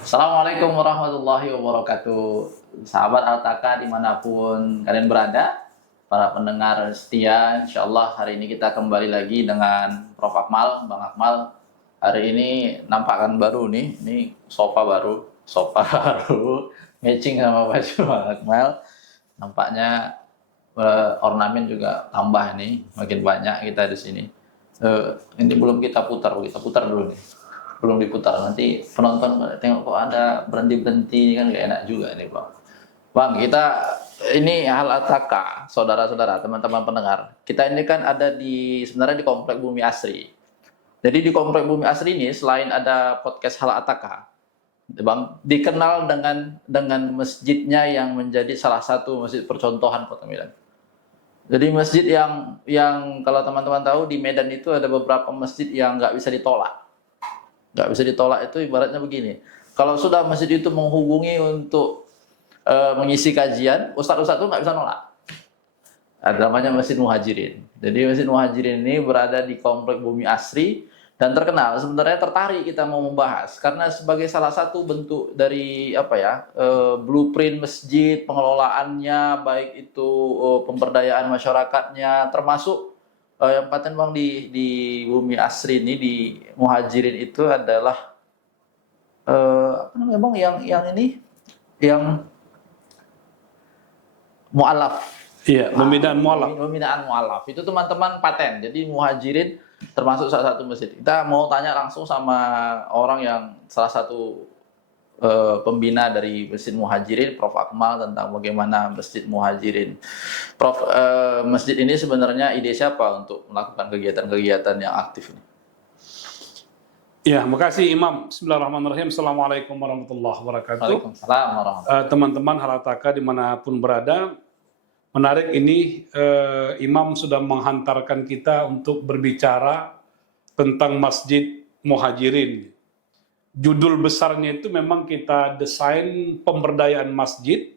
Assalamualaikum warahmatullahi wabarakatuh. Sahabat Al-Taka dimanapun kalian berada, para pendengar setia, insya Allah hari ini kita kembali lagi dengan Prof. Akmal, Bang Akmal. Hari ini nampakkan baru nih, ini sofa baru, matching sama baju Bang Akmal. Nampaknya ornamen juga tambah nih, makin banyak kita di sini. Ini belum kita putar dulu nih. Belum diputar, nanti penonton tengok kok ada berhenti kan gak enak juga nih Bang. Kita ini hal ataka, saudara-saudara, teman-teman pendengar. Kita ini kan ada sebenarnya di Komplek Bumi Asri. Jadi di Komplek Bumi Asri ini selain ada podcast hal ataka, Bang, dikenal dengan masjidnya yang menjadi salah satu masjid percontohan Kota Medan. Jadi masjid yang kalau teman-teman tahu di Medan itu ada beberapa masjid yang nggak bisa ditolak. Nggak bisa ditolak itu ibaratnya begini. Kalau sudah masjid itu menghubungi untuk mengisi kajian, ustadz-ustadz itu nggak bisa nolak. Ada namanya Masjid Muhajirin. Jadi Masjid Muhajirin ini berada di Komplek Bumi Asri dan terkenal. Sebenarnya tertarik kita mau membahas karena sebagai salah satu bentuk dari blueprint masjid, pengelolaannya, baik itu pemberdayaan masyarakatnya, termasuk yang paten Bang di Bumi Asri ini di Muhajirin itu adalah apa namanya Bang yang mualaf. Iya, pembinaan mualaf. Pembinaan mualaf. Itu teman-teman paten. Jadi Muhajirin termasuk salah satu masjid. Kita mau tanya langsung sama orang yang salah satu pembina dari Masjid Muhajirin, Prof. Akmal, tentang bagaimana Masjid Muhajirin. Prof, masjid ini sebenarnya ide siapa untuk melakukan kegiatan-kegiatan yang aktif ini? Ya, makasih Imam. Bismillahirrahmanirrahim. Assalamualaikum warahmatullahi wabarakatuh. Waalaikumsalam warahmatullahi teman-teman Halataka dimanapun berada, menarik ini Imam sudah menghantarkan kita untuk berbicara tentang Masjid Muhajirin. Judul besarnya itu memang kita desain pemberdayaan masjid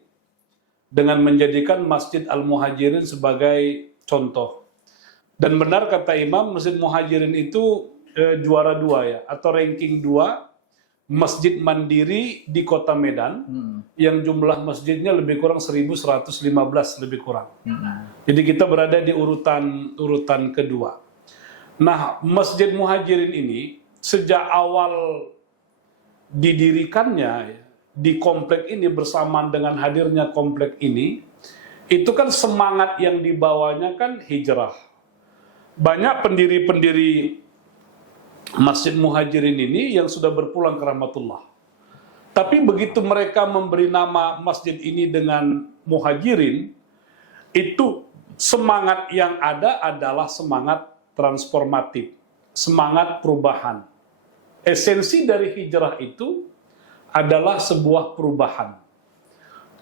dengan menjadikan Masjid Al-Muhajirin sebagai contoh. Dan benar kata Imam, Masjid Muhajirin itu juara 2 ya, atau ranking 2 masjid mandiri di Kota Medan yang jumlah masjidnya lebih kurang 1115 lebih kurang. Jadi kita berada di urutan kedua. Nah, Masjid Muhajirin ini sejak awal didirikannya di komplek ini bersamaan dengan hadirnya komplek ini, itu kan semangat yang dibawanya kan hijrah. Banyak pendiri-pendiri Masjid Muhajirin ini yang sudah berpulang ke rahmatullah. Tapi begitu mereka memberi nama masjid ini dengan Muhajirin, itu semangat yang ada adalah semangat transformatif, semangat perubahan. Esensi dari hijrah itu adalah sebuah perubahan.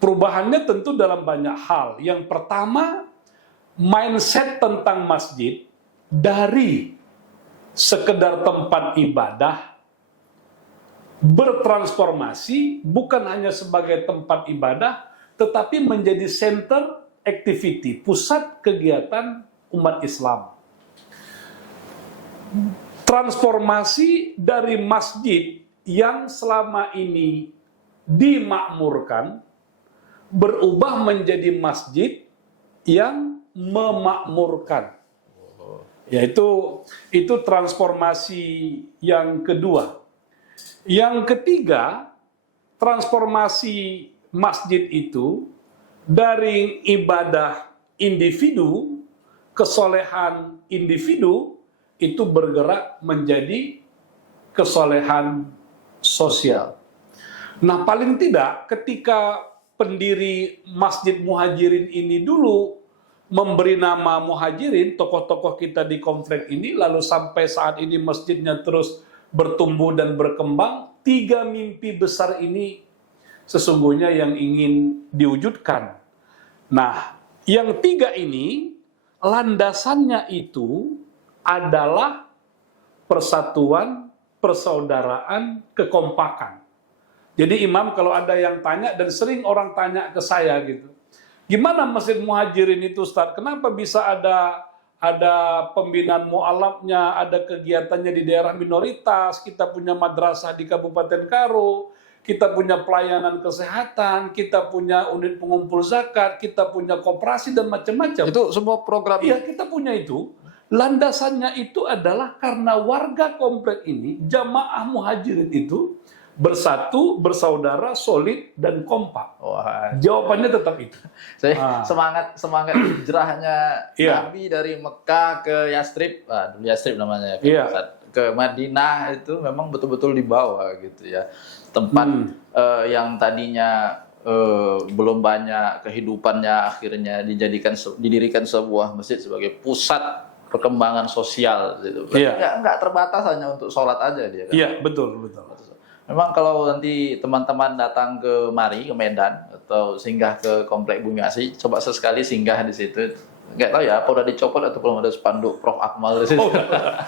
Perubahannya tentu dalam banyak hal. Yang pertama, mindset tentang masjid dari sekedar tempat ibadah bertransformasi bukan hanya sebagai tempat ibadah, tetapi menjadi center activity, pusat kegiatan umat Islam. Transformasi dari masjid yang selama ini dimakmurkan berubah menjadi masjid yang memakmurkan. Yaitu transformasi yang kedua. Yang ketiga, transformasi masjid itu dari ibadah individu, kesolehan individu, itu bergerak menjadi kesolehan sosial. Nah, paling tidak ketika pendiri Masjid Muhajirin ini dulu memberi nama Muhajirin, tokoh-tokoh kita di komplek ini, lalu sampai saat ini masjidnya terus bertumbuh dan berkembang, 3 mimpi besar ini sesungguhnya yang ingin diwujudkan. Nah, yang 3 ini, landasannya itu adalah persatuan, persaudaraan, kekompakan. Jadi Imam kalau ada yang tanya, dan sering orang tanya ke saya gitu, gimana Masjid Muhajirin itu Ustaz? Kenapa bisa ada ada pembinaan mu'alafnya, ada kegiatannya di daerah minoritas, kita punya madrasah di Kabupaten Karo, kita punya pelayanan kesehatan, kita punya unit pengumpul zakat, kita punya koperasi dan macam-macam. Itu semua program. Iya, kita punya itu. Landasannya itu adalah karena warga komplek ini, jamaah muhajirin itu bersatu, bersaudara, solid, dan kompak. Wah, Jawabannya tetap itu. saya semangat hijrahnya Iya. Nabi dari Mekah ke Yastrib, dulu Yastrib namanya, Iya. ke Madinah itu memang betul-betul dibawa gitu ya. Tempat yang tadinya belum banyak kehidupannya akhirnya didirikan sebuah masjid sebagai pusat perkembangan sosial gitu. Iya. Nggak terbatas hanya untuk sholat aja dia kan. Iya, betul. Memang kalau nanti teman-teman datang ke Mari, ke Medan, atau singgah ke Komplek Bumi Asih, coba sesekali singgah di situ. Nggak tahu ya, apa udah dicopot atau belum ada spanduk Prof. Akmal di situ. Oh,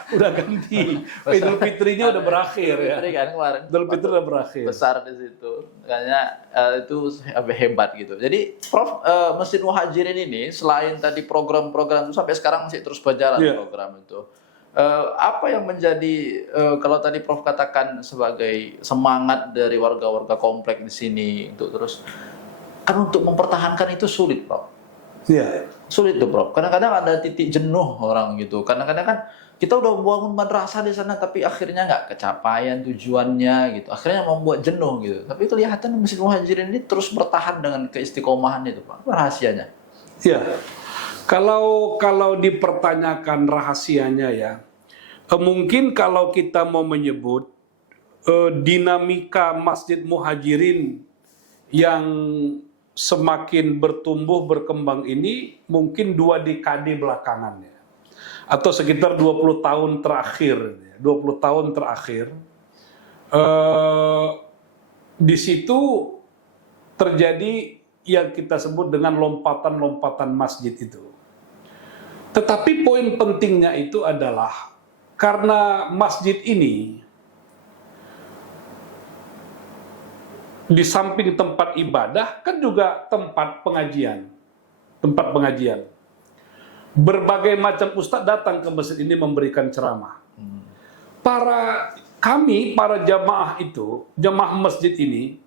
udah ganti. Idul Fitrinya udah berakhir ya. Fitri kan kemarin. Idul Fitri udah berakhir. Besar di situ. Makanya itu hebat gitu. Jadi Prof, Masjid Muhajirin ini selain tadi program-program itu sampai sekarang masih terus berjalan program itu. Apa yang menjadi kalau tadi Prof katakan sebagai semangat dari warga-warga komplek di sini untuk terus kan untuk mempertahankan itu sulit, Prof. Iya. Sulit tuh, Prof. Kadang-kadang ada titik jenuh orang gitu. Kadang-kadang kan kita udah bangun madrasah di sana tapi akhirnya nggak kecapaian tujuannya gitu. Akhirnya membuat jenuh gitu. Tapi kelihatan Masjid Muhajirin ini terus bertahan dengan keistiqomahan itu, Pak. Apa rahasianya? Iya. Kalau dipertanyakan rahasianya ya, mungkin kalau kita mau menyebut dinamika Masjid Muhajirin yang semakin bertumbuh berkembang ini mungkin 2 dekade belakangannya atau sekitar 20 tahun terakhir. 20 tahun terakhir di situ terjadi yang kita sebut dengan lompatan-lompatan masjid itu. Tetapi poin pentingnya itu adalah karena masjid ini di samping tempat ibadah kan juga tempat pengajian. Berbagai macam ustadz datang ke masjid ini memberikan ceramah. Para jamaah itu, jamaah masjid ini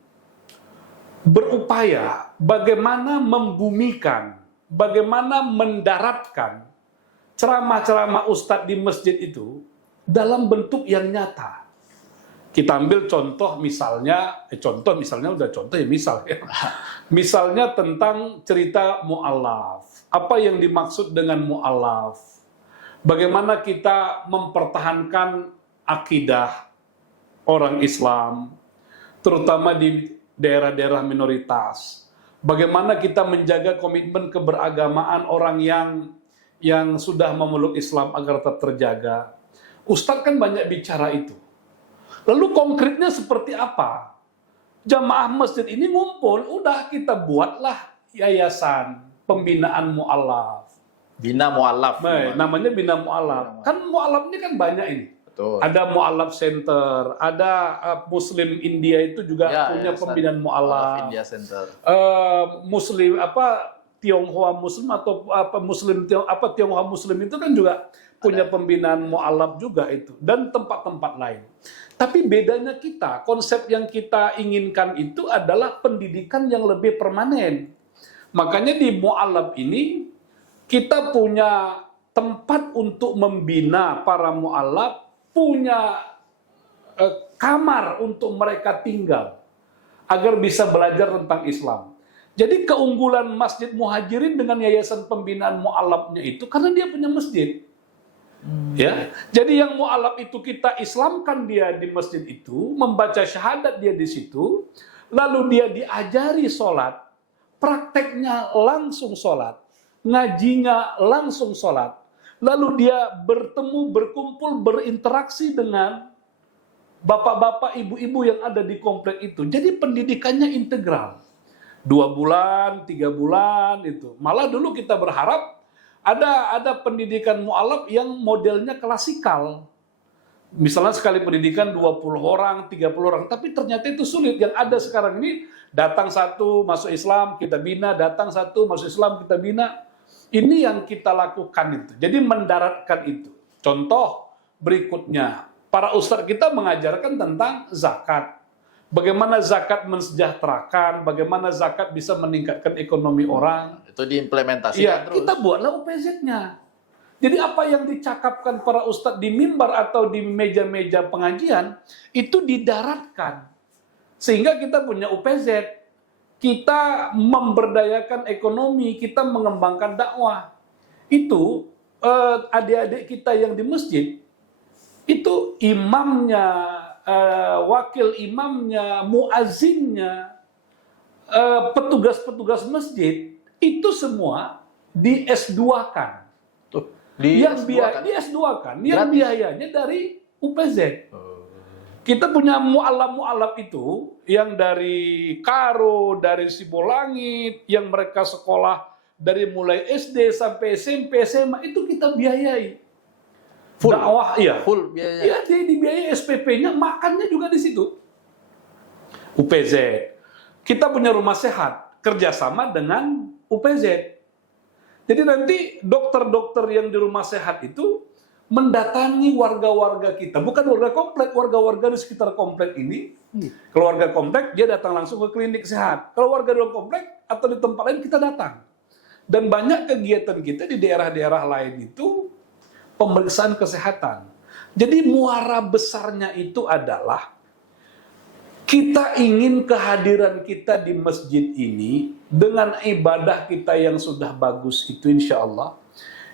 berupaya bagaimana membumikan, bagaimana mendaratkan ceramah-ceramah ustadz di masjid itu dalam bentuk yang nyata. Kita ambil contoh misalnya Misalnya tentang cerita mu'alaf. Apa yang dimaksud dengan mu'alaf? Bagaimana kita mempertahankan akidah orang Islam, terutama di daerah-daerah minoritas. Bagaimana kita menjaga komitmen keberagamaan orang yang sudah memeluk Islam agar tetap terjaga. Ustadz kan banyak bicara itu. Lalu konkretnya seperti apa? Jamaah masjid ini ngumpul, udah kita buatlah yayasan pembinaan mu'alaf. Bina Mu'alaf. Namanya Bina Mu'alaf. Kan mu'alaf ini kan banyak ini. Betul. Ada Mu'alaf Center, ada Muslim India itu juga punya pembinaan mu'alaf. India Center. Muslim Tionghoa Muslim atau Tionghoa Muslim itu kan juga punya pembinaan mu'alaf juga itu, dan tempat-tempat lain. Tapi bedanya kita, konsep yang kita inginkan itu adalah pendidikan yang lebih permanen. Makanya di mu'alaf ini kita punya tempat untuk membina para mu'alaf, punya kamar untuk mereka tinggal agar bisa belajar tentang Islam. Jadi keunggulan Masjid Muhajirin dengan yayasan pembinaan mu'alafnya itu karena dia punya masjid. Ya, jadi yang mu'alaf itu kita Islamkan dia di masjid itu, membaca syahadat dia di situ, lalu dia diajari sholat, prakteknya langsung sholat, ngajinya langsung sholat, lalu dia bertemu, berkumpul, berinteraksi dengan bapak-bapak, ibu-ibu yang ada di komplek itu. Jadi pendidikannya integral. 2 bulan, 3 bulan itu. Malah dulu kita berharap ada pendidikan mu'alaf yang modelnya klasikal. Misalnya sekali pendidikan 20 orang, 30 orang, tapi ternyata itu sulit. Yang ada sekarang ini datang satu masuk Islam kita bina, datang satu masuk Islam kita bina. Ini yang kita lakukan itu. Jadi mendaratkan itu. Contoh berikutnya, para ustadz kita mengajarkan tentang zakat. Bagaimana zakat mensejahterakan, bagaimana zakat bisa meningkatkan ekonomi orang. Itu diimplementasikan Iya, terus. kita buatlah UPZ-nya. Jadi apa yang dicakapkan para ustadz di mimbar atau di meja-meja pengajian, itu didaratkan. Sehingga kita punya UPZ. Kita memberdayakan ekonomi, kita mengembangkan dakwah. Itu adik-adik kita yang di masjid, itu imamnya, wakil imamnya, muazzinnya, petugas-petugas masjid, itu semua di S2-kan. Tuh, Yang S2-kan, yang biayanya dari UPZ. Kita punya mu'alaf-mu'alaf itu, yang dari Karo, dari Sibolangit, yang mereka sekolah dari mulai SD sampai SMP, SMA, itu kita biayai. Full. Dakwah, iya. Full biayanya. Iya, dia dibiayai SPP-nya, makannya juga di situ. UPZ. Kita punya rumah sehat, kerjasama dengan UPZ. Jadi nanti dokter-dokter yang di rumah sehat itu mendatangi warga-warga kita, bukan warga komplek, warga-warga di sekitar komplek ini. Kalau warga komplek, dia datang langsung ke klinik sehat. Kalau warga di luar komplek atau di tempat lain, kita datang. Dan banyak kegiatan kita di daerah-daerah lain itu pemeriksaan kesehatan. Jadi muara besarnya itu adalah kita ingin kehadiran kita di masjid ini dengan ibadah kita yang sudah bagus itu insya Allah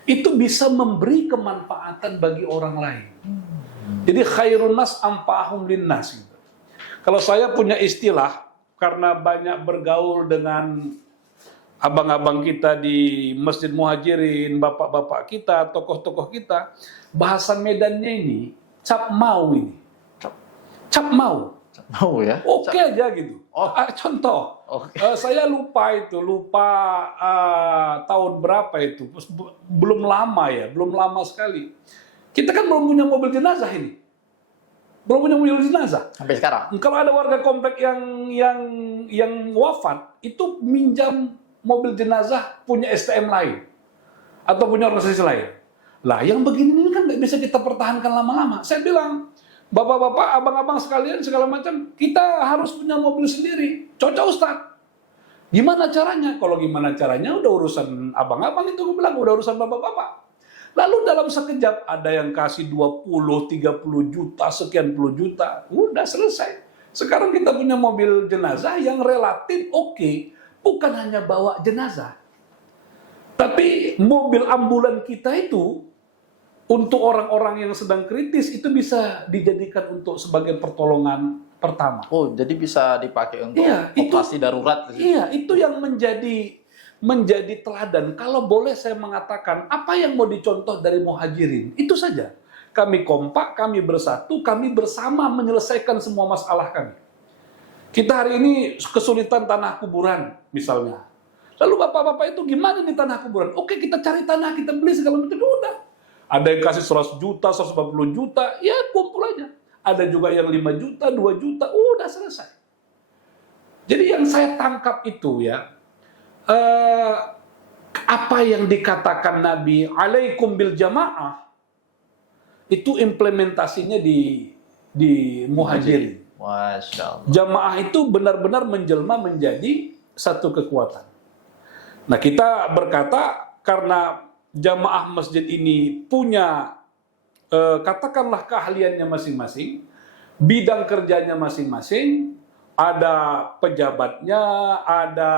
itu bisa memberi kemanfaatan bagi orang lain. Jadi khairun nas anfa'uhum linnas gitu. Kalau saya punya istilah karena banyak bergaul dengan abang-abang kita di Masjid Muhajirin, bapak-bapak kita, tokoh-tokoh kita, bahasa Medannya ini cap mau ini. Cap mau. Mau ya? Oke aja gitu. Contoh, saya lupa tahun berapa itu, belum lama sekali. Kita kan belum punya mobil jenazah ini, belum punya mobil jenazah. Sampai sekarang. Kalau ada warga komplek yang wafat, itu minjam mobil jenazah punya STM lain atau punya organisasi lain. Lah, yang begini ini kan nggak bisa kita pertahankan lama-lama. Saya bilang, bapak-bapak, abang-abang sekalian, segala macam, kita harus punya mobil sendiri. Cocok Ustaz. Gimana caranya? Kalau gimana caranya, udah urusan abang-abang itu, gue bilang, udah urusan bapak-bapak. Lalu dalam sekejap, ada yang kasih 20, 30 juta, sekian puluh juta. Udah selesai. Sekarang kita punya mobil jenazah yang relatif oke. Bukan hanya bawa jenazah. Tapi mobil ambulan kita itu, untuk orang-orang yang sedang kritis itu bisa dijadikan untuk sebagai pertolongan pertama. Oh, jadi bisa dipakai untuk operasi darurat. Iya, itu yang menjadi teladan. Kalau boleh saya mengatakan, apa yang mau dicontoh dari Muhajirin? Itu saja. Kami kompak, kami bersatu, kami bersama menyelesaikan semua masalah kami. Kita hari ini kesulitan tanah kuburan, misalnya. Lalu bapak-bapak itu gimana di tanah kuburan? Oke, kita cari tanah, kita beli segala macam, udah. Ada yang kasih 100 juta, 140 juta, ya kumpul aja. Ada juga yang 5 juta, 2 juta, udah selesai. Jadi yang saya tangkap itu ya, apa yang dikatakan Nabi, alaikum bil jamaah, itu implementasinya di Muhajirin. Masya Allah. Jamaah itu benar-benar menjelma menjadi satu kekuatan. Nah, kita berkata karena jamaah masjid ini punya katakanlah keahliannya masing-masing, bidang kerjanya masing-masing, ada pejabatnya, ada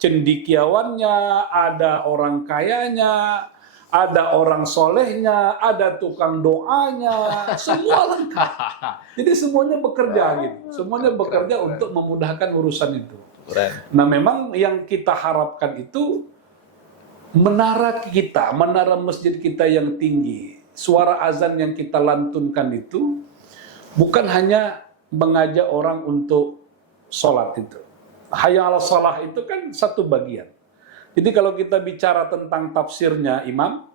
cendikiawannya, ada orang kayanya, ada orang solehnya, ada tukang doanya, semua lengkap. Jadi semuanya bekerja gitu, semuanya bekerja untuk memudahkan urusan itu. Nah, memang yang kita harapkan itu menara masjid kita yang tinggi, suara azan yang kita lantunkan itu bukan hanya mengajak orang untuk sholat itu. Hayya 'alas shalah itu kan satu bagian. Jadi kalau kita bicara tentang tafsirnya Imam,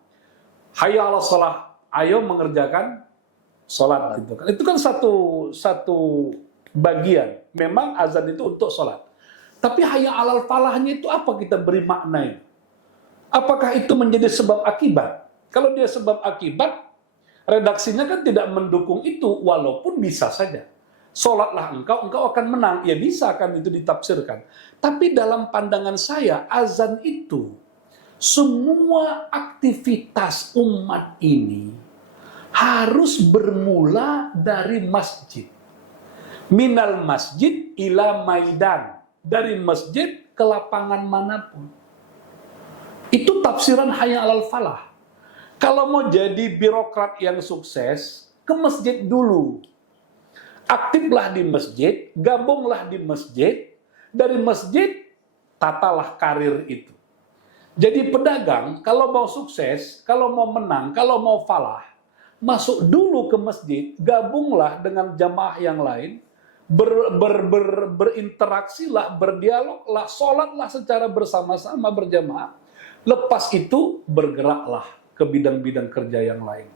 hayya 'alas shalah, ayo mengerjakan sholat gitu kan. Itu kan satu bagian. Memang azan itu untuk sholat. Tapi hayya 'alal falahnya itu apa, kita beri makna itu? Apakah itu menjadi sebab akibat? Kalau dia sebab akibat, redaksinya kan tidak mendukung itu, walaupun bisa saja. Sholatlah engkau, engkau akan menang. Ya bisa kan itu ditafsirkan. Tapi dalam pandangan saya, azan itu, semua aktivitas umat ini harus bermula dari masjid. Minal masjid ila maidan. Dari masjid ke lapangan manapun. Itu tafsiran hayya 'alal falah. Kalau mau jadi birokrat yang sukses, ke masjid dulu. Aktiflah di masjid, gabunglah di masjid, dari masjid, tatalah karir itu. Jadi pedagang, kalau mau sukses, kalau mau menang, kalau mau falah, masuk dulu ke masjid, gabunglah dengan jamaah yang lain, berinteraksilah, berdialoglah, sholatlah secara bersama-sama berjamaah. Lepas itu, bergeraklah ke bidang-bidang kerja yang lain.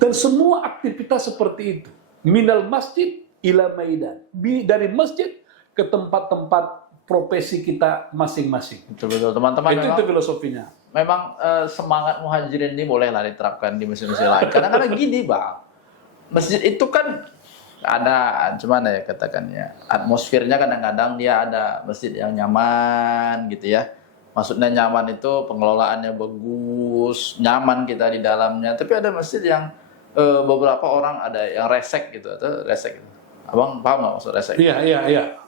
Dan semua aktivitas seperti itu. Minal masjid ila maidan. Dari masjid ke tempat-tempat profesi kita masing-masing. Betul-betul teman-teman. Itu filosofinya. Memang semangat muhajirin ini bolehlah diterapkan di masjid-masjid lain. Kadang-kadang gini bang, masjid itu kan ada, gimana ya katakannya, atmosfernya kadang-kadang dia ada masjid yang nyaman gitu ya. Maksudnya nyaman itu pengelolaannya bagus, nyaman kita di dalamnya. Tapi ada masjid yang beberapa orang ada yang resek gitu, atau resek. Abang paham nggak maksud resek? Iya.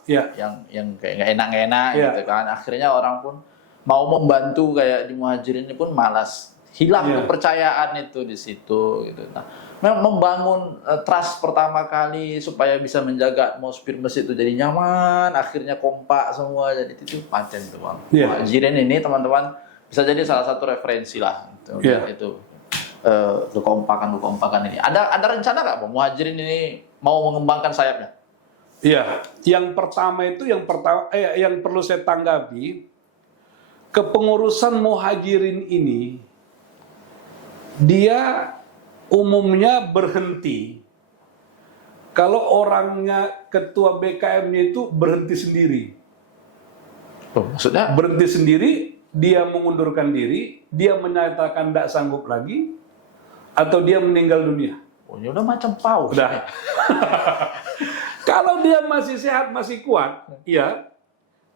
Yang kayak nggak enak-enak gitu kan. Akhirnya orang pun mau membantu kayak di muhajirin ini pun malas. Hilang kepercayaan itu di situ gitu. Nah, membangun trust pertama kali supaya bisa menjaga atmosfer masjid itu jadi nyaman, akhirnya kompak semua, jadi itu pancen tuh bang. Muhajirin ini teman-teman bisa jadi salah satu referensi lah itu kekompakan ini. Ada rencana nggak bang muhajirin ini mau mengembangkan sayapnya? Iya, yang pertama yang perlu saya tanggapi, kepengurusan muhajirin ini dia umumnya berhenti kalau orangnya ketua BKM-nya itu berhenti sendiri. Maksudnya? Berhenti sendiri, dia mengundurkan diri, dia menyatakan tidak sanggup lagi, atau dia meninggal dunia. Oh, ini udah macam paus. Udah. Kalau dia masih sehat, masih kuat, ya,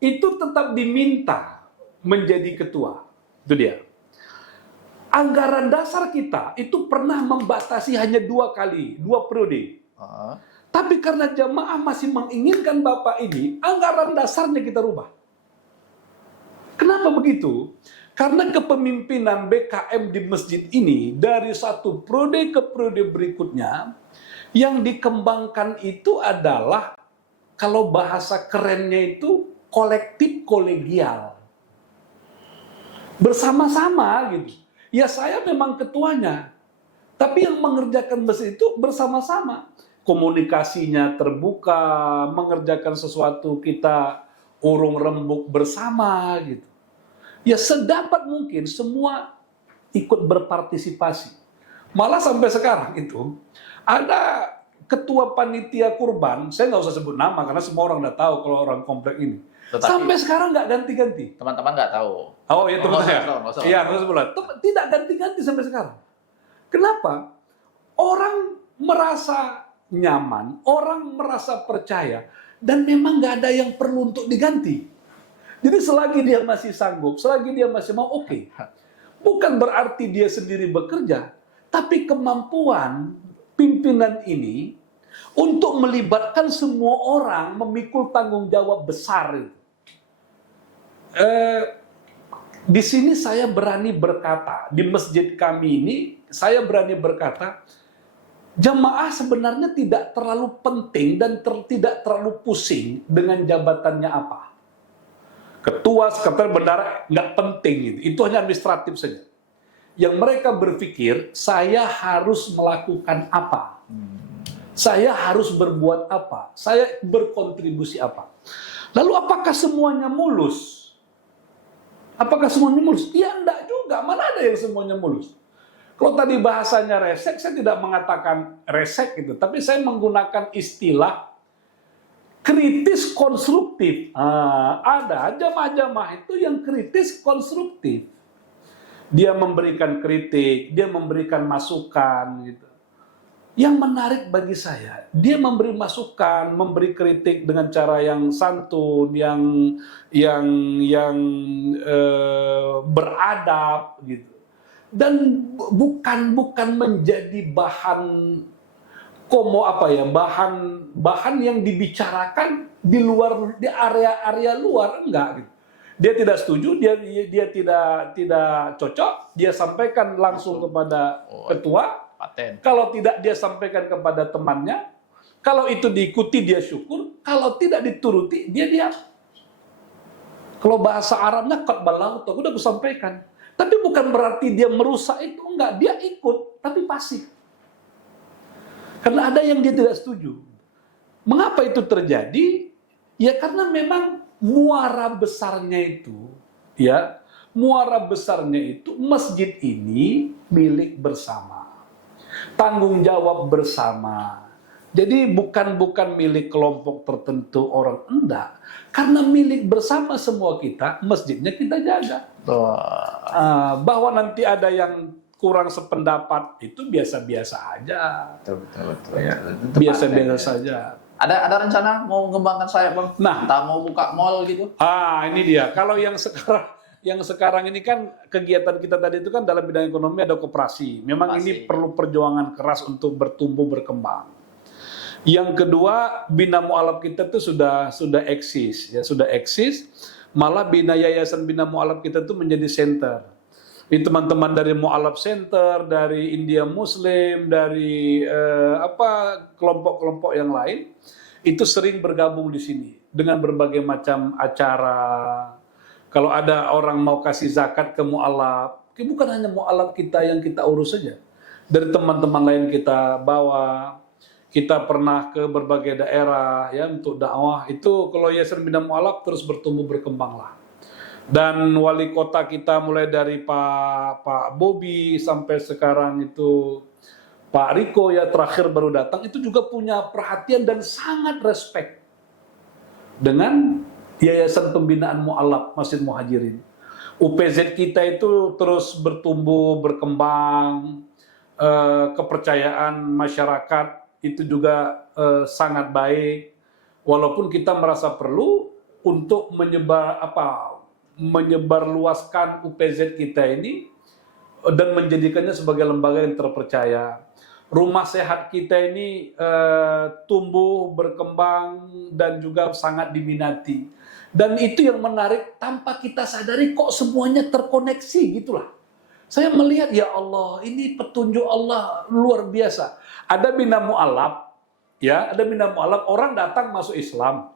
itu tetap diminta menjadi ketua. Itu dia. Anggaran dasar kita itu pernah membatasi hanya 2 kali, 2 periode. Tapi karena jamaah masih menginginkan Bapak ini, anggaran dasarnya kita rubah. Kenapa begitu? Karena kepemimpinan BKM di masjid ini dari satu periode ke periode berikutnya, yang dikembangkan itu adalah, kalau bahasa kerennya itu, kolektif kolegial. Bersama-sama gitu. Ya saya memang ketuanya, tapi yang mengerjakan masjid itu bersama-sama. Komunikasinya terbuka, mengerjakan sesuatu kita urung rembuk bersama gitu. Ya sedapat mungkin semua ikut berpartisipasi. Malah sampai sekarang itu ada ketua panitia kurban, saya nggak usah sebut nama karena semua orang udah tahu kalau orang komplek ini. Tetapi, sampai sekarang nggak ganti-ganti. Teman-teman nggak tahu. Oh iya teman-teman. Iya, tidak ganti-ganti sampai sekarang. Kenapa? Orang merasa nyaman, orang merasa percaya, dan memang nggak ada yang perlu untuk diganti. Jadi selagi dia masih sanggup, selagi dia masih mau, oke. Bukan berarti dia sendiri bekerja, tapi kemampuan pimpinan ini untuk melibatkan semua orang memikul tanggung jawab besar itu. Di sini saya berani berkata, di masjid kami ini, saya berani berkata, jamaah sebenarnya tidak terlalu penting dan tidak terlalu pusing dengan jabatannya apa. Ketua, sekretaris, bendara, nggak penting itu hanya administratif saja. Yang mereka berpikir, saya harus melakukan apa? Saya harus berbuat apa? Saya berkontribusi apa? Lalu apakah semuanya mulus? Apakah semuanya mulus? Ya enggak juga, mana ada yang semuanya mulus. Kalau tadi bahasanya resek, saya tidak mengatakan resek gitu, tapi saya menggunakan istilah kritis konstruktif. Ada jamaah-jamaah itu yang kritis konstruktif. dia memberikan kritik, dia memberikan masukan gitu. Yang menarik bagi saya, dia memberi masukan, memberi kritik dengan cara yang santun, yang beradab gitu. Dan bukan menjadi bahan bahan yang dibicarakan di area-area luar, enggak gitu. Dia tidak setuju, dia tidak cocok, dia sampaikan langsung kepada ketua. Paten. Kalau tidak dia sampaikan kepada temannya, kalau itu diikuti dia syukur, kalau tidak dituruti dia diam. Kalau bahasa Arabnya qad ballagtu, udah aku sampaikan. Tapi bukan berarti dia merusak itu, enggak, dia ikut tapi pasif. Karena ada yang dia tidak setuju. Mengapa itu terjadi? Ya karena memang muara besarnya itu, masjid ini milik bersama. Tanggung jawab bersama. Jadi bukan milik kelompok tertentu orang, enggak. Karena milik bersama semua kita, masjidnya kita jaga. Bahwa nanti ada yang kurang sependapat, itu biasa-biasa aja. Betul. Ya, biasa-biasa saja. Ada rencana mau mengembangkan sayap, Bang? Nah, entah mau buka mall gitu? Ini dia. Kalau yang sekarang ini kan kegiatan kita tadi itu kan dalam bidang ekonomi ada koperasi. Memang ini perlu perjuangan keras untuk bertumbuh berkembang. Yang kedua, Bina Mu'alaf kita itu sudah eksis, ya sudah eksis. Malah Yayasan Bina Mu'alaf kita itu menjadi center. Ini teman-teman dari Mu'alaf Center, dari India Muslim, dari kelompok-kelompok yang lain itu sering bergabung di sini dengan berbagai macam acara. Kalau ada orang mau kasih zakat ke mu'alaf, bukan hanya mu'alaf kita yang kita urus saja. Dari teman-teman lain kita bawa, kita pernah ke berbagai daerah ya untuk dakwah. Itu kalau Yayasan Bina Mu'alaf terus bertumbuh berkembang lah. Dan wali kota kita mulai dari Pak Bobi sampai sekarang itu Pak Riko ya terakhir baru datang, itu juga punya perhatian dan sangat respect dengan Yayasan Pembinaan Mu'alaf Masjid Muhajirin. UPZ kita itu terus bertumbuh, berkembang, kepercayaan masyarakat itu juga sangat baik. Walaupun kita merasa perlu untuk menyebarluaskan UPZ kita ini dan menjadikannya sebagai lembaga yang terpercaya. Rumah sehat kita ini tumbuh, berkembang, dan juga sangat diminati. Dan itu yang menarik, tanpa kita sadari kok semuanya terkoneksi gitulah. Saya melihat, ya Allah, ini petunjuk Allah luar biasa. Ada Bina Mu'alaf, ada Bina Mu'alaf, orang datang masuk Islam.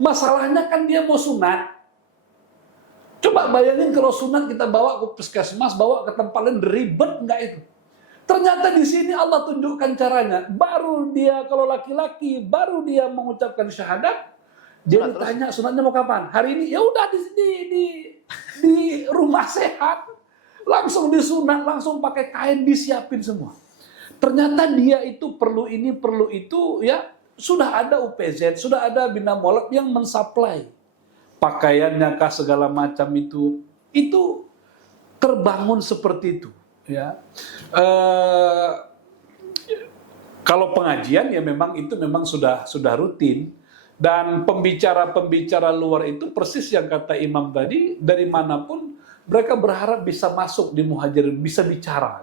Masalahnya kan dia mau sunat. Coba bayangin kalau sunat kita bawa ke puskesmas, bawa ke tempat lain, ribet nggak itu? Ternyata di sini Allah tunjukkan caranya. Baru dia kalau laki-laki, baru dia mengucapkan syahadat, dia ditanya sunatnya mau kapan? Hari ini, ya udah di rumah sehat, langsung disunat, langsung pakai kain disiapin semua. Ternyata dia itu perlu ini, perlu itu, ya sudah ada UPZ, sudah ada Bina Mu'alaf yang mensuplai pakaiannya kah segala macam itu terbangun seperti itu. Ya, kalau pengajian ya memang itu memang sudah rutin. Dan pembicara luar itu persis yang kata Imam tadi, dari manapun mereka berharap bisa masuk di Muhajirin, bisa bicara.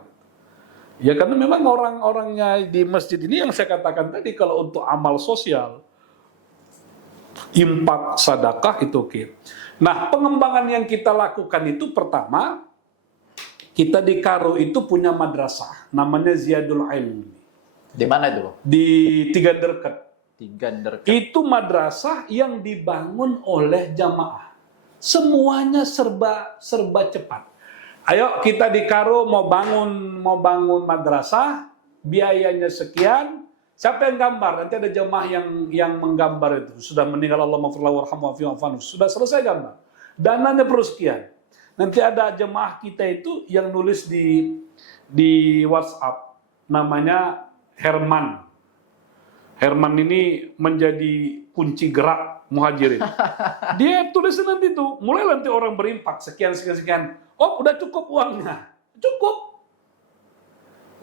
Ya karena memang orang-orangnya di masjid ini yang saya katakan tadi, kalau untuk amal sosial, impak, sedekah itu oke. Nah, pengembangan yang kita lakukan itu pertama, kita di Karo itu punya madrasah, namanya Ziyadul Ilmi. Di mana itu? Di Tiga Derket. Itu madrasah yang dibangun oleh jamaah. Semuanya serba cepat. Ayo kita di Karo mau bangun madrasah, biayanya sekian. Siapa yang gambar? Nanti ada jamaah yang menggambar itu. Sudah meninggal, Allah maghfirlahu warhamhu wa'fu. Sudah selesai gambar. Dananya perlu sekian. Nanti ada jemaah kita itu yang nulis di WhatsApp, namanya Herman. Herman ini menjadi kunci gerak muhajirin. Dia tulisin nanti tuh, mulai nanti orang berimpak sekian sekian sekian. Oh, udah cukup uangnya, cukup.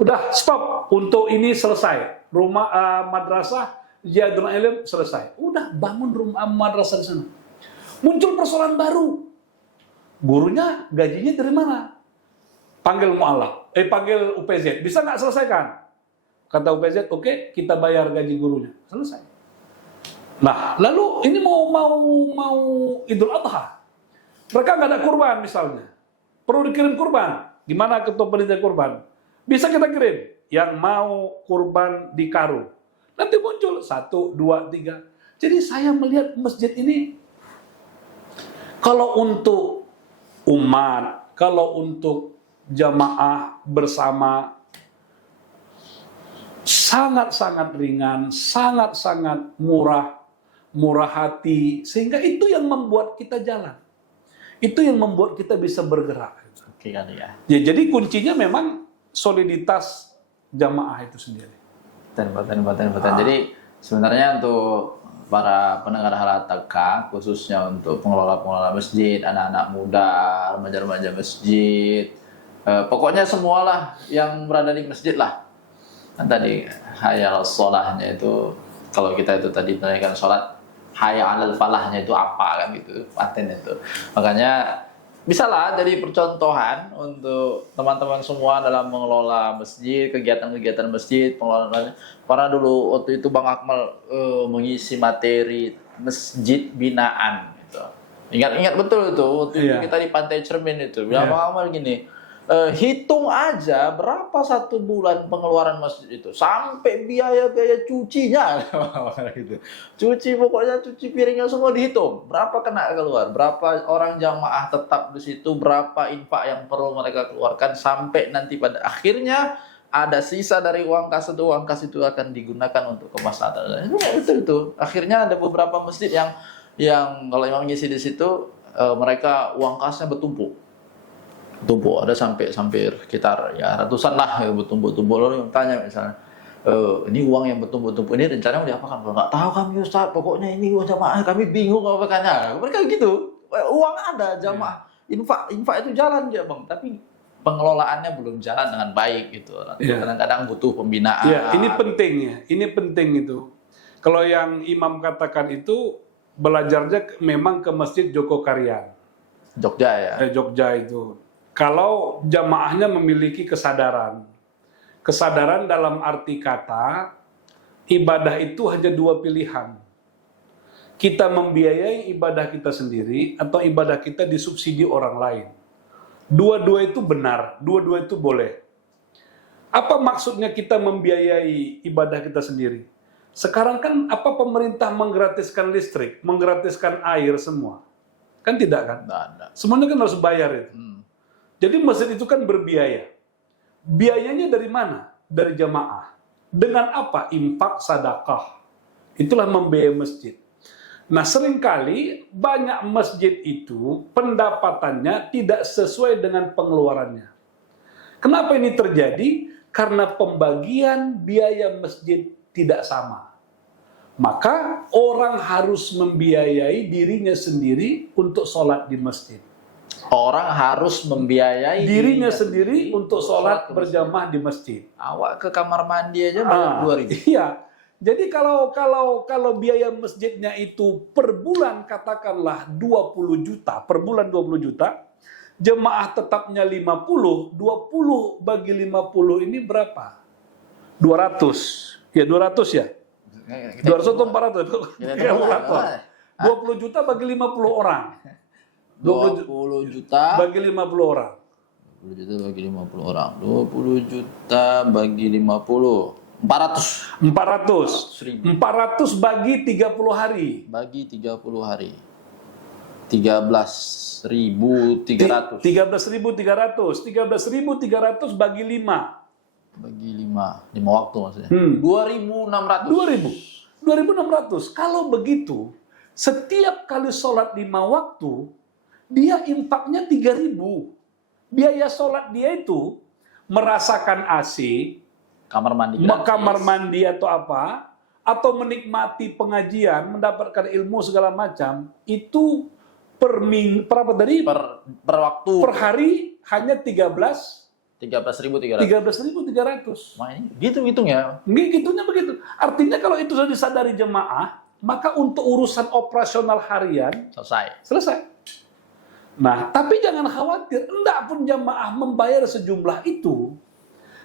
Udah stop untuk ini selesai. Rumah madrasah Jadul Ilm selesai. Udah bangun rumah madrasah di sana. Muncul persoalan baru. Gurunya gajinya dari mana? Panggil mu'alaf, panggil UPZ. Bisa nggak selesaikan? Kata UPZ, oke, kita bayar gaji gurunya. Selesai. Nah, lalu ini mau Idul Adha. Mereka nggak ada kurban misalnya. Perlu dikirim kurban. Gimana ketua panitia kurban? Bisa kita kirim. Yang mau kurban di Karu. Nanti muncul 1, 2, 3. Jadi saya melihat masjid ini, kalau untuk umat, kalau untuk jamaah bersama, sangat-sangat ringan, sangat-sangat murah hati, sehingga itu yang membuat kita jalan. Itu yang membuat kita bisa bergerak. Oke kali ya. Ya, jadi kuncinya memang soliditas jamaah itu sendiri. Betul. Jadi sebenarnya untuk para pendengar Halataka, khususnya untuk pengelola masjid, anak-anak muda, remaja-remaja masjid, pokoknya semualah yang berada di masjid lah. Kan tadi hayal sholahnya itu, kalau kita itu tadi menanyakan sholat, hayal alal falahnya itu apa kan gitu, paten itu. Makanya bisalah jadi percontohan untuk teman-teman semua dalam mengelola masjid, kegiatan-kegiatan masjid, pengelolaan. Karena dulu waktu itu Bang Akmal mengisi materi masjid binaan gitu. Ingat betul itu waktu itu kita di Pantai Cermin itu. Bilang Bang Akmal gini, hitung aja berapa 1 bulan pengeluaran masjid itu sampai biaya cucinya gitu. Pokoknya cuci piringnya semua dihitung berapa kena keluar, berapa orang jamaah tetap di situ, berapa infak yang perlu mereka keluarkan, sampai nanti pada akhirnya ada sisa dari uang kas itu akan digunakan untuk kemaslahatan. Itu akhirnya ada beberapa masjid yang kalau memang ngisi di situ mereka uang kasnya bertumpuk, ada sampai sekitar ya ratusan lah ya, bertumpuk-tumpuk. Lalu tanya misalnya, ini uang yang bertumpuk-tumpuk ini rencana mau diapakan? Nggak tahu kami Ustaz, pokoknya ini uang jamaah, kami bingung apa apakannya. Mereka gitu, uang ada, jamaah, infak itu jalan ya Bang, tapi pengelolaannya belum jalan dengan baik gitu. Kadang-kadang butuh pembinaan. Ya, ini penting itu. Kalau yang Imam katakan itu, belajarnya memang ke Masjid Joko Karyan. Jogja ya? Jogja itu. Kalau jamaahnya memiliki kesadaran dalam arti kata, ibadah itu hanya 2 pilihan. Kita membiayai ibadah kita sendiri atau ibadah kita disubsidi orang lain. Dua-dua itu benar, dua-dua itu boleh. Apa maksudnya kita membiayai ibadah kita sendiri? Sekarang kan pemerintah menggratiskan listrik, menggratiskan air semua? Kan tidak kan? Nggak ada. Semuanya kan harus bayar itu. Jadi masjid itu kan berbiaya. Biayanya dari mana? Dari jamaah. Dengan apa? Infak, sedekah. Itulah membiayai masjid. Nah, seringkali banyak masjid itu pendapatannya tidak sesuai dengan pengeluarannya. Kenapa ini terjadi? Karena pembagian biaya masjid tidak sama. Maka orang harus membiayai dirinya sendiri untuk sholat di masjid. Orang harus membiayai dirinya sendiri untuk sholat berjamaah di masjid. Awak ke kamar mandi aja bayar 2.000. Iya. Jadi kalau biaya masjidnya itu per bulan katakanlah 20 juta, per bulan 20 juta, jemaah tetapnya 50, 20 bagi 50 ini berapa? 200. Ya 200 ya? 200 atau 400? 20 juta bagi 50 orang. 20 juta bagi 50 orang. 20 juta bagi 50 orang. 20 juta bagi 50. 400 bagi 30 hari. Bagi 30 hari. 13.300. 13.300. 13.300 bagi 5. Bagi 5 waktu maksudnya. 2.600. 2.600. Kalau begitu, setiap kali sholat 5 waktu, dia infaknya 3.000. Biaya sholat dia itu merasakan AC, kamar mandi mandi atau apa, atau menikmati pengajian, mendapatkan ilmu segala macam, itu berapa tadi? Per waktu Per hari hanya 13.300. 13.300. Wah, ini gitu hitung ya. Gitunya begitu. Artinya kalau itu sudah disadari jemaah, maka untuk urusan operasional harian selesai. Nah, tapi jangan khawatir, enggak pun jemaah membayar sejumlah itu,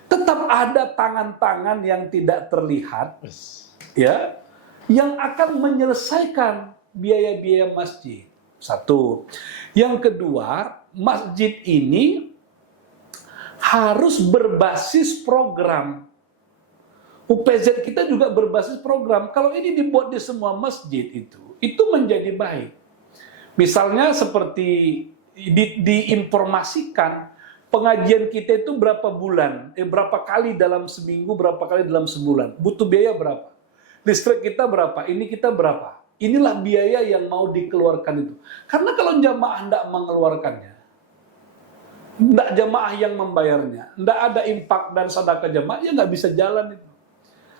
tetap ada tangan-tangan yang tidak terlihat, ya, yang akan menyelesaikan biaya-biaya masjid. Satu. Yang kedua, masjid ini harus berbasis program. UPZ kita juga berbasis program. Kalau ini dibuat di semua masjid itu menjadi baik. Misalnya seperti diinformasikan pengajian kita itu berapa bulan, berapa kali dalam seminggu, berapa kali dalam sebulan, butuh biaya berapa, listrik kita berapa, ini kita berapa. Inilah biaya yang mau dikeluarkan itu. Karena kalau jamaah tidak mengeluarkannya, tidak jamaah yang membayarnya, tidak ada infak dan sedekah jamaah, ya nggak bisa jalan itu.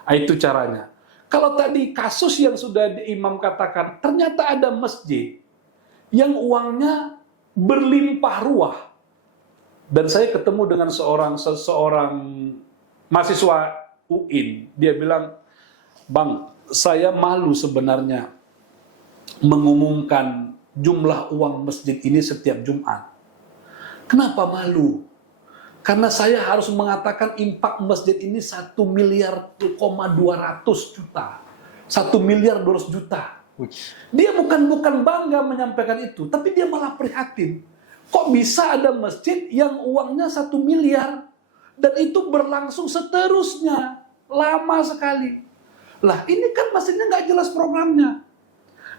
Nah, itu caranya. Kalau tadi kasus yang sudah Imam katakan, ternyata ada masjid yang uangnya berlimpah ruah. Dan saya ketemu dengan seseorang mahasiswa UIN. Dia bilang, Bang, saya malu sebenarnya mengumumkan jumlah uang masjid ini setiap Jumat. Kenapa malu? Karena saya harus mengatakan impak masjid ini 1,2 miliar 1,2 miliar 200 juta. Dia bukan bangga menyampaikan itu, tapi dia malah prihatin. Kok bisa ada masjid yang uangnya 1 miliar dan itu berlangsung seterusnya, lama sekali. Lah ini kan masjidnya nggak jelas programnya.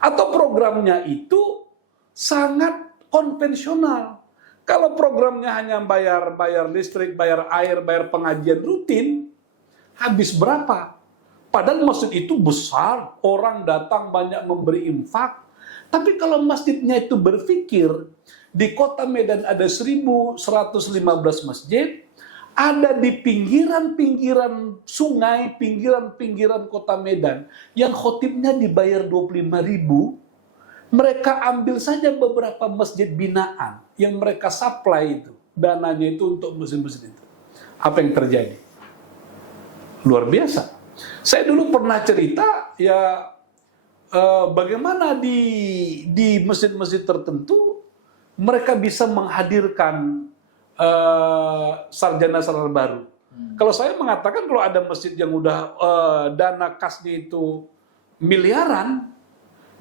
Atau programnya itu sangat konvensional. Kalau programnya hanya bayar listrik, bayar air, bayar pengajian rutin, habis berapa? Padahal masjid itu besar, orang datang banyak memberi infak. Tapi kalau masjidnya itu berpikir, di kota Medan ada 1.115 masjid, ada di pinggiran-pinggiran sungai, pinggiran-pinggiran kota Medan, yang khotibnya dibayar 25.000, mereka ambil saja beberapa masjid binaan yang mereka supply itu, dananya itu untuk masjid-masjid itu. Apa yang terjadi? Luar biasa. Saya dulu pernah cerita ya bagaimana di masjid-masjid tertentu mereka bisa menghadirkan sarjana-sarjana baru. Kalau saya mengatakan kalau ada masjid yang udah dana kasnya itu miliaran,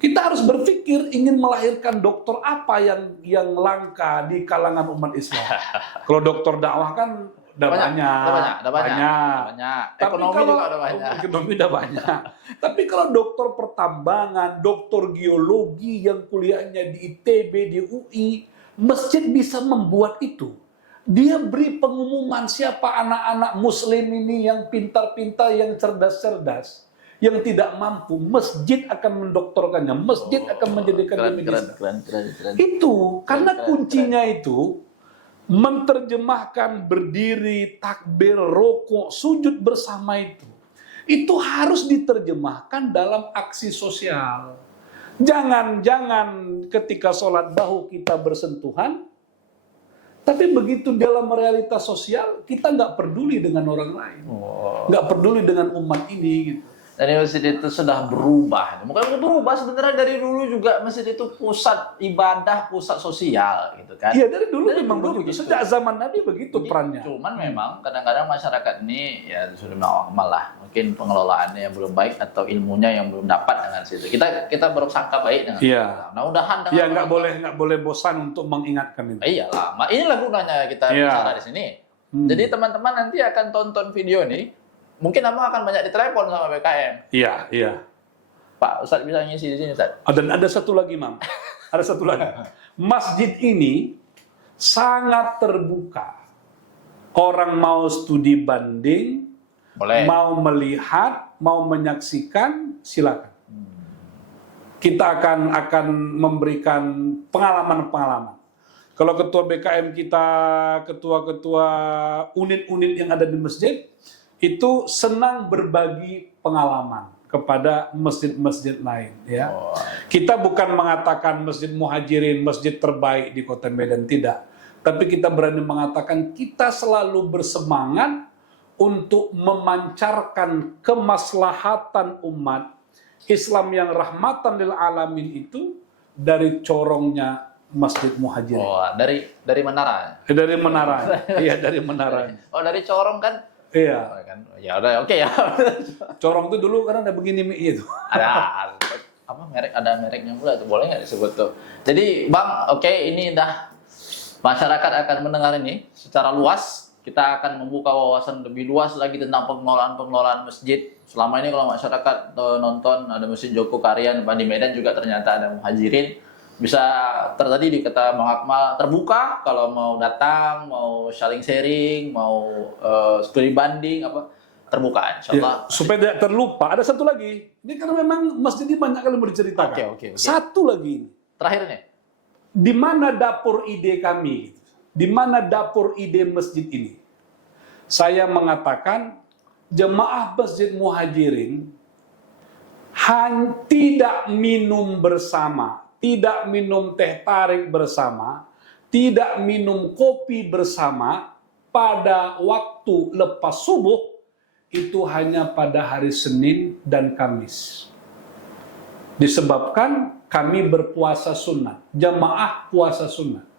kita harus berpikir ingin melahirkan dokter apa yang langka di kalangan umat Islam. Kalau dokter dakwah kan udah banyak. Ekonomi kalau, juga udah banyak. Ekonomi udah banyak. Tapi kalau dokter pertambangan, dokter geologi yang kuliahnya di ITB, di UI, masjid bisa membuat itu. Dia beri pengumuman siapa anak-anak muslim ini yang pintar-pintar, yang cerdas-cerdas, yang tidak mampu, masjid akan mendoktorkannya, masjid akan menjadikan keren. Itu karena kuncinya itu menerjemahkan berdiri, takbir, rokok, sujud bersama itu harus diterjemahkan dalam aksi sosial. Jangan ketika sholat bahu kita bersentuhan, tapi begitu dalam realitas sosial kita nggak peduli dengan orang lain, nggak peduli dengan umat ini gitu. Dan masjid itu sudah berubah. Bukan berubah, sebenarnya dari dulu juga masjid itu pusat ibadah, pusat sosial gitu kan. Iya, dari dulu memang begitu. Sejak zaman Nabi begitu perannya. Cuman memang kadang-kadang masyarakat ini ya sudah normal lah. Mungkin pengelolaannya yang belum baik atau ilmunya yang belum dapat dengan situ. Kita bersangka baik dengan itu. Mudah-mudahan dengan ya nggak boleh bosan untuk mengingatkan itu. Iyalah, inilah gunanya kita bicara di sini. Jadi teman-teman nanti akan tonton video ini. Mungkin Abang akan banyak ditelepon sama BKM. Iya. Pak Ustadz bisa ngisi di sini, Ustadz. Dan ada satu lagi, Mam. Ada satu lagi. Masjid ini sangat terbuka. Orang mau studi banding, boleh. Mau melihat, mau menyaksikan, silakan. Kita akan memberikan pengalaman-pengalaman. Kalau ketua BKM kita, ketua-ketua unit-unit yang ada di masjid, itu senang berbagi pengalaman. kepada masjid-masjid lain, ya. Oh. Kita bukan mengatakan Masjid Muhajirin masjid terbaik di Kota Medan, tidak. Tapi kita berani mengatakan kita selalu bersemangat untuk memancarkan kemaslahatan umat Islam yang rahmatan lil alamin itu dari corongnya Masjid Muhajirin. Oh, dari menara. Dari menara. Iya, dari menara. Oh, dari corong kan? Iya. Oh, kan? Ya udah, oke ya. Corong itu dulu kan ada begini itu. Ada apa merek, ada mereknya pula tuh, boleh nggak disebut tuh? Jadi Bang, oke, ini dah masyarakat akan mendengar ini secara luas. Kita akan membuka wawasan lebih luas lagi tentang pengelolaan masjid. Selama ini kalau masyarakat nonton ada Masjid Joko Karyan di Medan juga ternyata ada Muhajirin. Bisa tadi di kata Bang Akmal terbuka kalau mau datang, mau saling sharing, mau studi banding apa terbuka insyaallah. Ya, supaya tidak terlupa, ada satu lagi. Ini karena memang masjid ini banyak kali mau diceritakan. Oke. Satu lagi ini. Terakhir nih. Di mana dapur ide kami? Di mana dapur ide masjid ini? Saya mengatakan jemaah Masjid Muhajirin tidak minum bersama, tidak minum teh tarik bersama, tidak minum kopi bersama pada waktu lepas subuh, itu hanya pada hari Senin dan Kamis. Disebabkan kami berpuasa sunat, jamaah puasa sunat.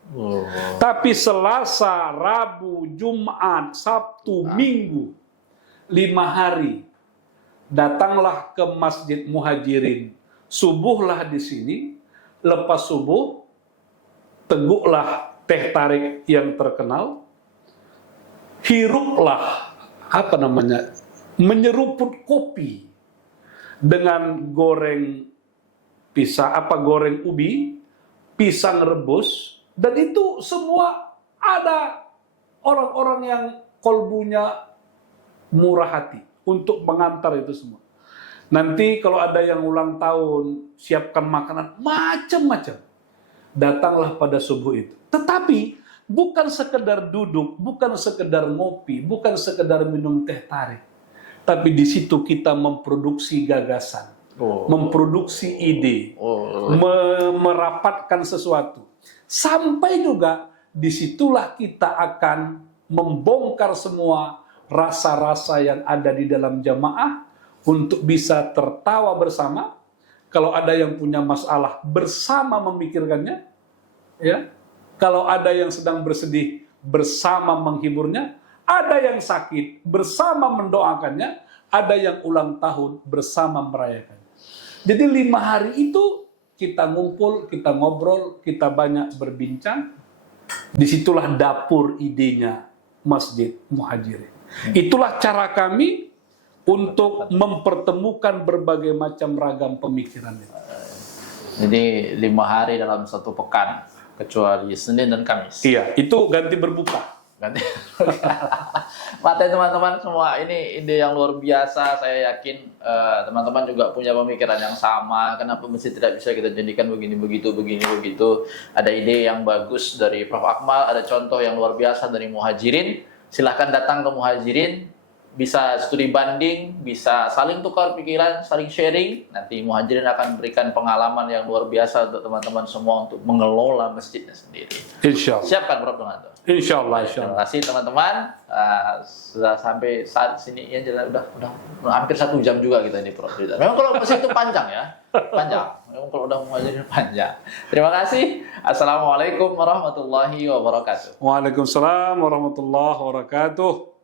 Tapi Selasa, Rabu, Jumat, Sabtu, Minggu, 5 hari, datanglah ke Masjid Muhajirin. Subuhlah di sini, lepas subuh, teguklah teh tarik yang terkenal, hiruplah, menyeruput kopi dengan goreng goreng ubi, pisang rebus, dan itu semua ada orang-orang yang kolbunya murah hati untuk mengantar itu semua. Nanti kalau ada yang ulang tahun, siapkan makanan macam-macam. Datanglah pada subuh itu. Tetapi bukan sekedar duduk, bukan sekedar ngopi, bukan sekedar minum teh tarik. Tapi di situ kita memproduksi gagasan, memproduksi ide, merapatkan sesuatu. Sampai juga disitulah kita akan membongkar semua rasa-rasa yang ada di dalam jamaah untuk bisa tertawa bersama. Kalau ada yang punya masalah bersama memikirkannya, ya. Kalau ada yang sedang bersedih bersama menghiburnya, ada yang sakit bersama mendoakannya, ada yang ulang tahun bersama merayakannya. Jadi 5 hari itu kita ngumpul, kita ngobrol, kita banyak berbincang. Disitulah dapur idenya Masjid Muhajirin. Itulah cara kami untuk mempertemukan berbagai macam ragam pemikiran. Jadi 5 hari dalam 1 pekan, kecuali Senin dan Kamis. Iya, itu ganti berbuka. Ganti. Mata teman-teman semua, ini ide yang luar biasa. Saya yakin teman-teman juga punya pemikiran yang sama. Kenapa masjid tidak bisa kita jadikan begini begitu. Ada ide yang bagus dari Prof. Akmal, ada contoh yang luar biasa dari Muhajirin. Silahkan datang ke Muhajirin, bisa studi banding, bisa saling tukar pikiran, saling sharing. Nanti Muhajirin akan berikan pengalaman yang luar biasa untuk teman-teman semua untuk mengelola masjidnya sendiri. Insya Allah. Siapkan Prof. dengan itu. Insya Allah. Terima kasih teman-teman. Sudah sampai saat sini ya, udah hampir 1 jam juga kita ini Prof. Memang kalau masjid itu panjang ya, panjang. Memang kalau udah Muhajirin panjang. Terima kasih. Assalamualaikum warahmatullahi wabarakatuh. Waalaikumsalam warahmatullahi wabarakatuh.